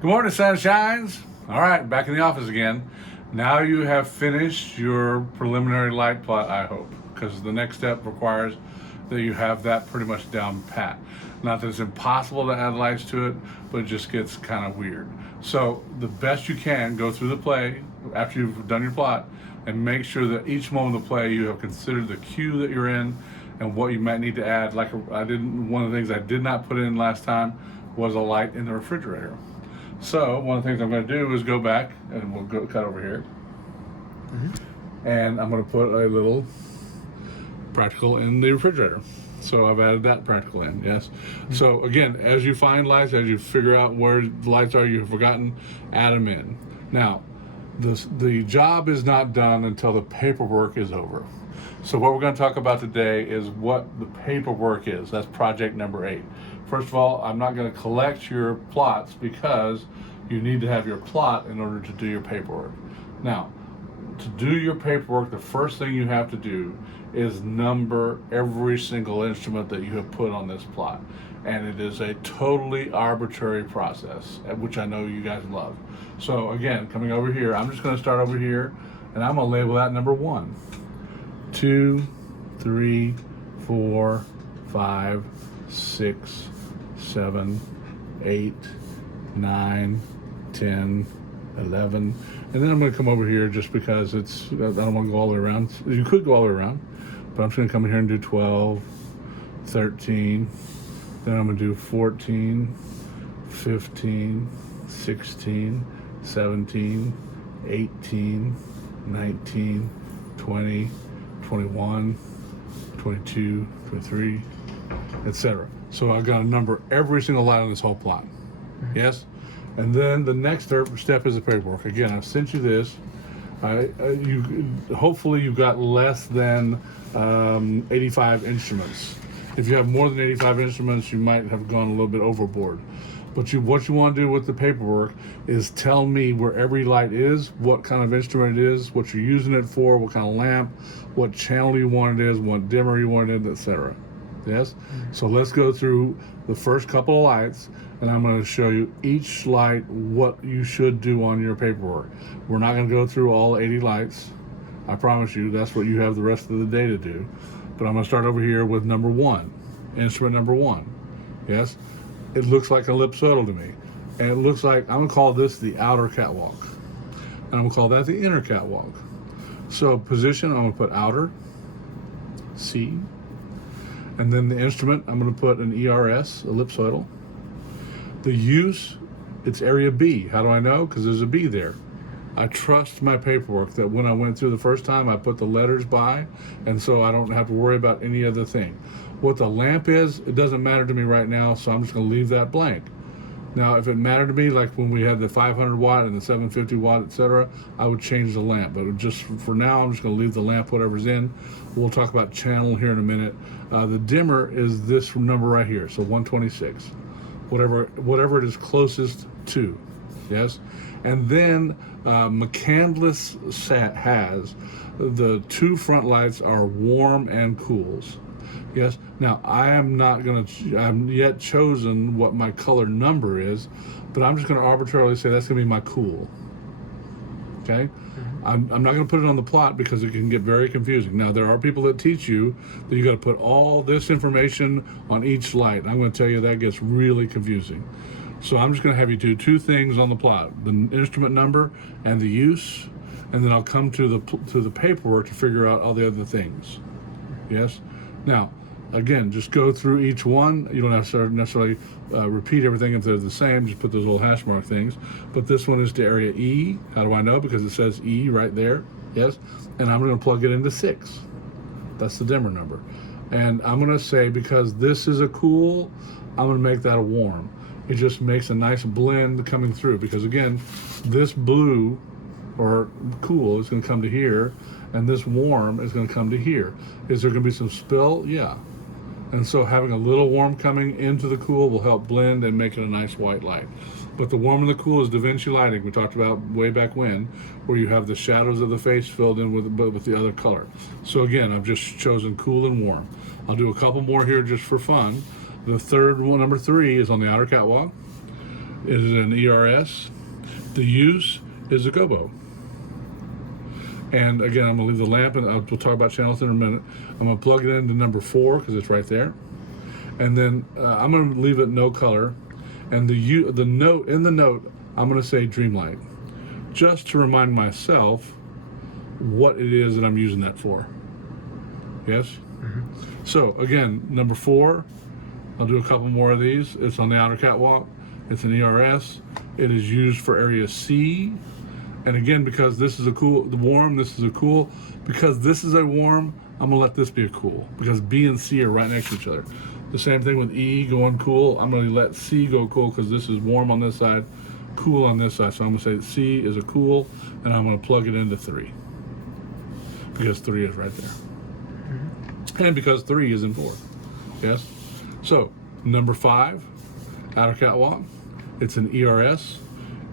Good morning, sunshines. All right, back in the office again. Now you have finished your preliminary light plot, I hope, because the next step requires that you have that pretty much down pat. Not that it's impossible to add lights to it, but it just gets kind of weird. So the best you can, go through the play after you've done your plot and make sure that each moment of the play you have considered the cue that you're in and what you might need to add. Like one of the things I did not put in last time was a light in the refrigerator. So one of the things I'm going to do is go back and we'll go cut over here. And I'm going to put a little practical in the refrigerator. So I've added that practical in, yes. So again, as you find lights, as you figure out where the lights are you've forgotten, add them in. Now, the job is not done until the paperwork is over. So what we're going to talk about today is what the paperwork is. That's project number 8. First of all, I'm not going to collect your plots because you need to have your plot in order to do your paperwork. Now, to do your paperwork, the first thing you have to do is number every single instrument that you have put on this plot. And it is a totally arbitrary process, which I know you guys love. So again, coming over here, I'm just going to start over here, and I'm going to label that number 1. 2, 3, 4, 5, 6, 7, 8, 9, 10, 11. And then I'm going to come over here just because I don't want to go all the way around. You could go all the way around, but I'm just going to come in here and do 12, 13. Then I'm going to do 14, 15, 16, 17, 18, 19, 20, 21, 22, 23, etc. So I've got to number every single light on this whole plot. Yes? And then the next step is the paperwork. Again, I've sent you this. Hopefully you've got less than 85 instruments. If you have more than 85 instruments, you might have gone a little bit overboard. But what you want to do with the paperwork is tell me where every light is, what kind of instrument it is, what you're using it for, what kind of lamp, what channel you want it is, what dimmer you want it in, etc. Yes? So let's go through the first couple of lights, and I'm going to show you each light what you should do on your paperwork. We're not going to go through all 80 lights. I promise you, that's what you have the rest of the day to do. But I'm going to start over here with number 1, instrument number 1. Yes? It looks like a ellipsoidal to me. And it looks like, I'm going to call this the outer catwalk. And I'm going to call that the inner catwalk. So position, I'm going to put outer, C. And then the instrument, I'm going to put an ERS, ellipsoidal. The use, it's area B. How do I know? Because there's a B there. I trust my paperwork that when I went through the first time, I put the letters by, and so I don't have to worry about any other thing. What the lamp is, it doesn't matter to me right now, so I'm just going to leave that blank. Now, if it mattered to me, like when we had the 500 watt and the 750 watt, etc., I would change the lamp. But just for now, I'm just going to leave the lamp, whatever's in. We'll talk about channel here in a minute. The dimmer is this number right here, so 126. Whatever it is closest to, yes? And then McCandless has the 2 front lights are warm and cools. Yes. Now I haven't yet chosen what my color number is, but I'm just going to arbitrarily say that's going to be my cool. Okay. I'm not going to put it on the plot because it can get very confusing. Now there are people that teach you that you got to put all this information on each light. I'm going to tell you that gets really confusing. So I'm just going to have you do 2 things on the plot: the instrument number and the use, and then I'll come to the paperwork to figure out all the other things. Yes. Now, again, just go through each one. You don't have to necessarily repeat everything if they're the same. Just put those little hash mark things. But this one is to area E. How do I know? Because it says E right there. Yes. And I'm going to plug it into 6. That's the dimmer number. And I'm going to say, because this is a cool, I'm going to make that a warm. It just makes a nice blend coming through. Because again, this blue or cool is going to come to here, and this warm is going to come to here. Is there going to be some spill? Yeah. And so having a little warm coming into the cool will help blend and make it a nice white light. But the warm and the cool is Da Vinci lighting we talked about way back when, where you have the shadows of the face filled in with the other color. So again, I've just chosen cool and warm. I'll do a couple more here just for fun. The third one, number 3, is on the outer catwalk. is an ERS. The use is a gobo. And again, I'm going to leave the lamp, and we'll talk about channels in a minute. I'm going to plug it into number 4 because it's right there. And then I'm going to leave it no color. And the note in the note, I'm going to say Dreamlight, just to remind myself what it is that I'm using that for. Yes? Mm-hmm. So again, number 4, I'll do a couple more of these. It's on the outer catwalk. It's an ERS. It is used for area C. And again, because this is a warm, this is a cool. Because this is a warm, I'm gonna let this be a cool. Because B and C are right next to each other. The same thing with E going cool. I'm gonna let C go cool because this is warm on this side, cool on this side. So I'm gonna say C is a cool, and I'm gonna plug it into 3. Because 3 is right there. Mm-hmm. And because 3 is in 4. Yes? So, number 5, outer catwalk. It's an ERS.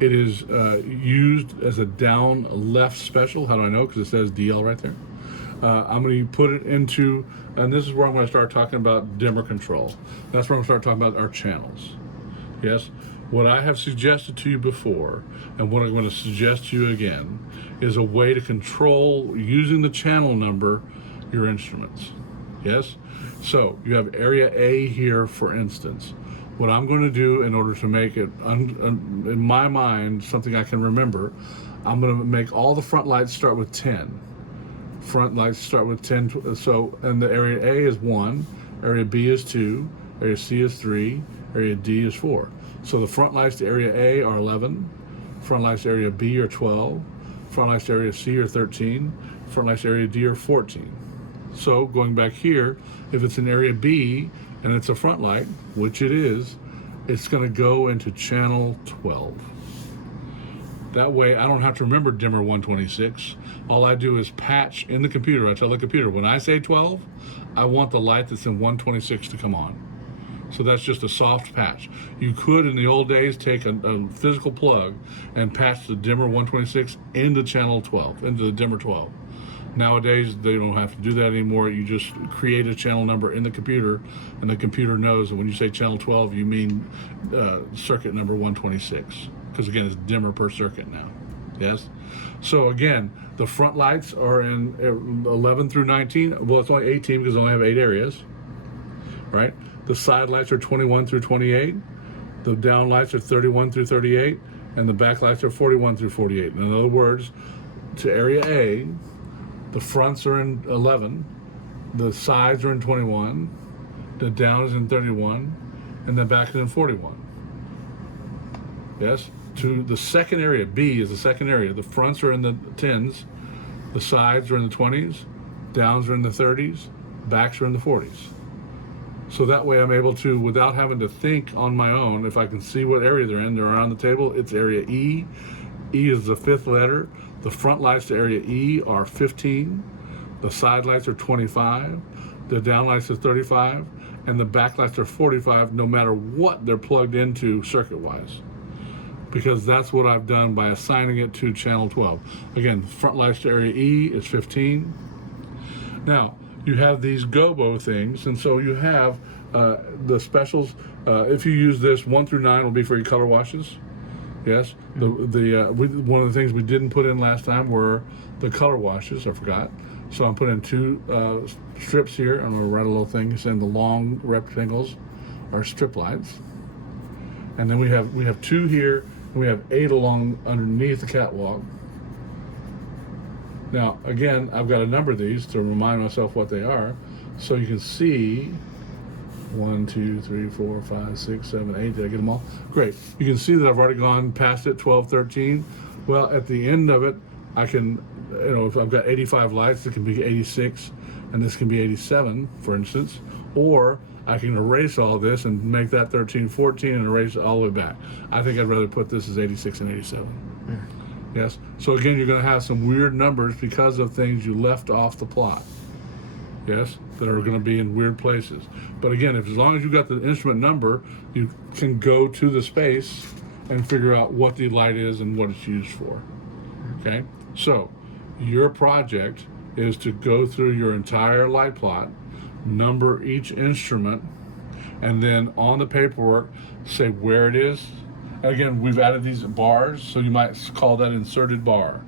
It is used as a down left special. How do I know? Because it says DL right there. I'm going to put it into, and this is where I'm going to start talking about dimmer control. That's where I'm going to start talking about our channels. Yes? What I have suggested to you before, and what I'm going to suggest to you again, is a way to control, using the channel number, your instruments. Yes? So, you have area A here, for instance. What I'm going to do in order to make it, in my mind, something I can remember, I'm going to make all the front lights start with 10. Front lights start with 10. So, and the area A is 1, area B is 2, area C is 3, area D is 4. So the front lights to area A are 11, front lights to area B are 12, front lights to area C are 13, front lights to area D are 14. So going back here, if it's in area B, and it's a front light, which it is, it's going to go into channel 12. That way I don't have to remember dimmer 126. All I do is patch in the computer. I tell the computer, when I say 12, I want the light that's in 126 to come on. So that's just a soft patch. You could, in the old days, take a physical plug and patch the dimmer 126 into channel 12, into the dimmer 12. Nowadays, they don't have to do that anymore. You just create a channel number in the computer, and the computer knows that when you say channel 12, you mean circuit number 126. Because again, it's dimmer per circuit now. Yes? So again, the front lights are in 11 through 19. Well, it's only 18 because they only have 8 areas. Right? The side lights are 21 through 28. The down lights are 31 through 38. And the back lights are 41 through 48. In other words, to area A, the fronts are in 11, the sides are in 21, the down is in 31, and the back is in 41. Yes? To the second area, B is the second area. The fronts are in the 10s, the sides are in the 20s, downs are in the 30s, backs are in the 40s. So that way I'm able to, without having to think on my own, if I can see what area they're on the table, it's area E. E is the 5th letter. The front lights to area E are 15, the side lights are 25, the down lights are 35, and the back lights are 45, no matter what they're plugged into circuit-wise. Because that's what I've done by assigning it to channel 12. Again, front lights to area E is 15. Now, you have these gobo things, and so you have the specials. If you use this, 1 through 9 will be for your color washes. Yes, one of the things we didn't put in last time were the color washes. I forgot, so I'm putting 2 strips here. I'm going to write a little thing saying the long rectangles are strip lights, and then we have 2 here, and we have 8 along underneath the catwalk. Now again, I've got to number these to remind myself what they are, so you can see. 1, 2, 3, 4, 5, 6, 7, 8. Did I get them all? Great. You can see that I've already gone past it, 12, 13. Well, at the end of it, I can, if I've got 85 lights, it can be 86, and this can be 87, for instance. Or I can erase all this and make that 13, 14, and erase it all the way back. I think I'd rather put this as 86 and 87. Yes? So again, you're going to have some weird numbers because of things you left off the plot. Yes, that are going to be in weird places. But again, as long as you got the instrument number, you can go to the space and figure out what the light is and what it's used for. Okay? So, your project is to go through your entire light plot, number each instrument, and then on the paperwork, say where it is Again, we've added these bars, so you might call that inserted bar.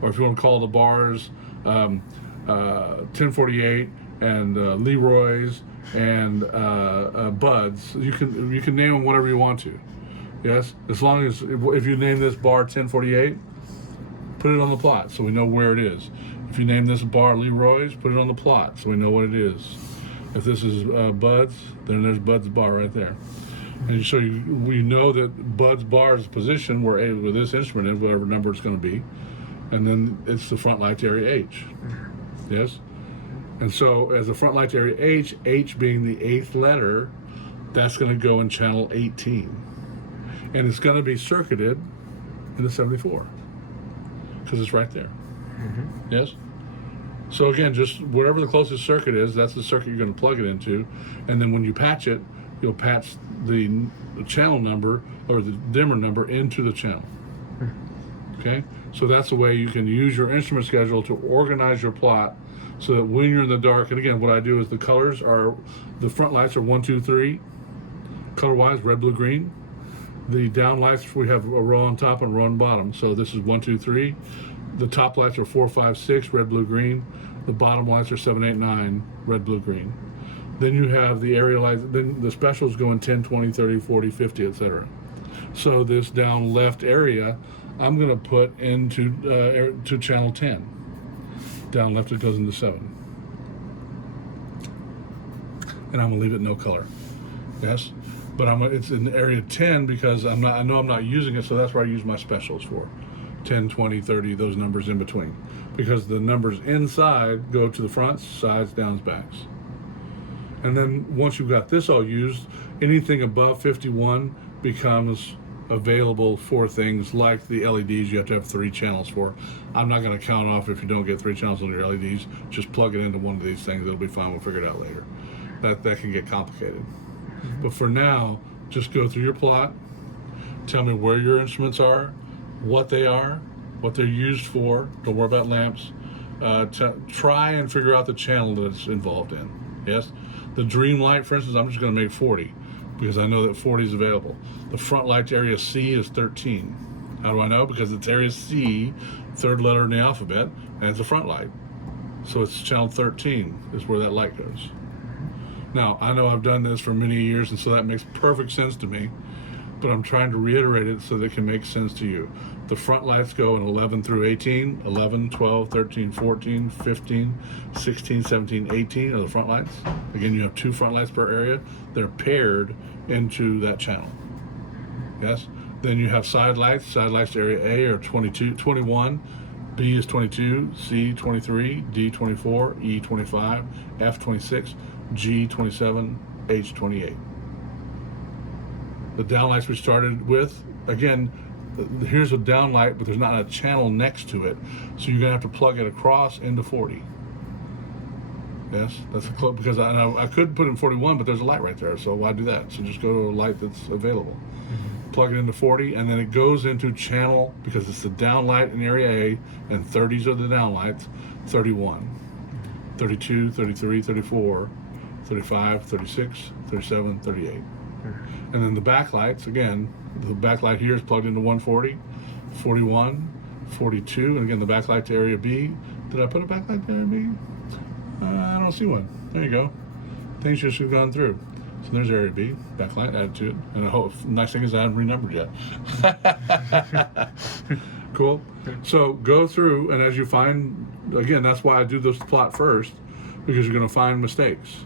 Or if you want to call the bars 1048 and Leroy's and Buds, you can name them whatever you want to. Yes, as long as if you name this bar 1048, put it on the plot so we know where it is. If you name this bar Leroy's, put it on the plot so we know what it is. If this is Buds, then there's Buds bar right there. And so we know that Bud's bar's position where this instrument is, whatever number it's going to be, and then it's the front light to area H. Yes? And so as the front light to area H, H being the 8th letter, that's going to go in channel 18. And it's going to be circuited in the 74 because it's right there. Yes? So again, just wherever the closest circuit is, that's the circuit you're going to plug it into. And then when you patch it, you'll patch the channel number or the dimmer number into the channel. Okay? So that's the way you can use your instrument schedule to organize your plot so that when you're in the dark, and again, what I do is the colors are, the front lights are 1, 2, 3, color-wise, red, blue, green. The down lights, we have a row on top and a row on bottom. So this is 1, 2, 3. The top lights are 4, 5, 6, red, blue, green. The bottom lights are 7, 8, 9, red, blue, green. Then you have the area lights, then the specials go in 10, 20, 30, 40, 50, etc. So this down left area, I'm going to put into to channel 10. Down left it goes into 7. And I'm going to leave it no color. Yes? But it's in area 10 because I know I'm not using it, so that's where I use my specials for. 10, 20, 30, those numbers in between. Because the numbers inside go to the fronts, sides, downs, backs. And then once you've got this all used, anything above 51 becomes available for things like the LEDs. You have to have 3 channels for. I'm not going to count off if you don't get 3 channels on your LEDs. Just plug it into one of these things. It'll be fine. We'll figure it out later. That can get complicated. But for now, just go through your plot. Tell me where your instruments are, what they are, what they're used for. Don't worry about lamps. Try and figure out the channel that it's involved in. Yes? The dream light, for instance, I'm just going to make 40 because I know that 40 is available. The front light to area C is 13. How do I know? Because it's area C, 3rd letter in the alphabet, and it's a front light. So it's channel 13 is where that light goes. Now, I know I've done this for many years, and so that makes perfect sense to me, but I'm trying to reiterate it so that it can make sense to you. The front lights go in 11 through 18, 11, 12, 13, 14, 15, 16, 17, 18 are the front lights. Again, you have 2 front lights per area. They're paired into that channel. Yes? Then you have side lights. Side lights to area A are 22, 21, B is 22, C 23, D 24, E 25, F 26, G 27, H 28. The downlights we started with, again, here's a downlight, but there's not a channel next to it, so you're going to have to plug it across into 40. Yes, that's a close, because I could put in 41, but there's a light right there, so why do that? So just go to a light that's available. Plug it into 40, and then it goes into channel, because it's the downlight in area A, and 30s are the downlights, 31, 32, 33, 34, 35, 36, 37, 38. And then the backlights, again, the backlight here is plugged into 140, 41, 42, and again the backlight to area B. Did I put a backlight to area B? I don't see one. There you go. Things just have gone through. So there's area B, backlight added to it. And the whole nice thing is I haven't renumbered yet. Cool. So go through, and as you find, again, that's why I do this plot first, because you're going to find mistakes.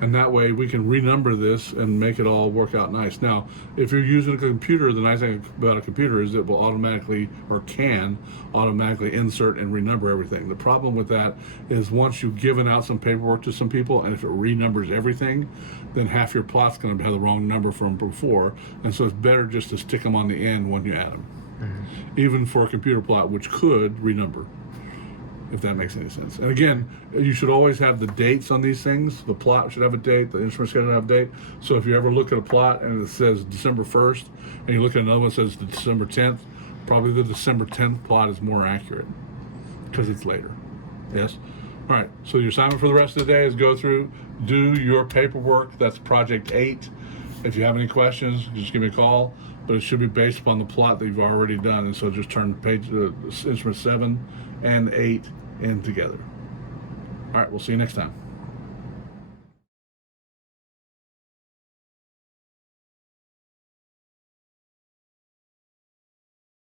And that way we can renumber this and make it all work out nice. Now, if you're using a computer, the nice thing about a computer is it will automatically, or can automatically insert and renumber everything. The problem with that is once you've given out some paperwork to some people, and if it renumbers everything, then half your plot's going to have the wrong number from before. And so it's better just to stick them on the end when you add them. Even for a computer plot, which could renumber, if that makes any sense. And again, you should always have the dates on these things. The plot should have a date, the instrument schedule should have a date. So if you ever look at a plot and it says December 1st, and you look at another one that says December 10th, probably the December 10th plot is more accurate because it's later. Yes? All right, so your assignment for the rest of the day is go through, do your paperwork. That's project 8. If you have any questions, just give me a call. But it should be based upon the plot that you've already done, and so just turn instrument 7 and 8 in together. All right, we'll see you next time.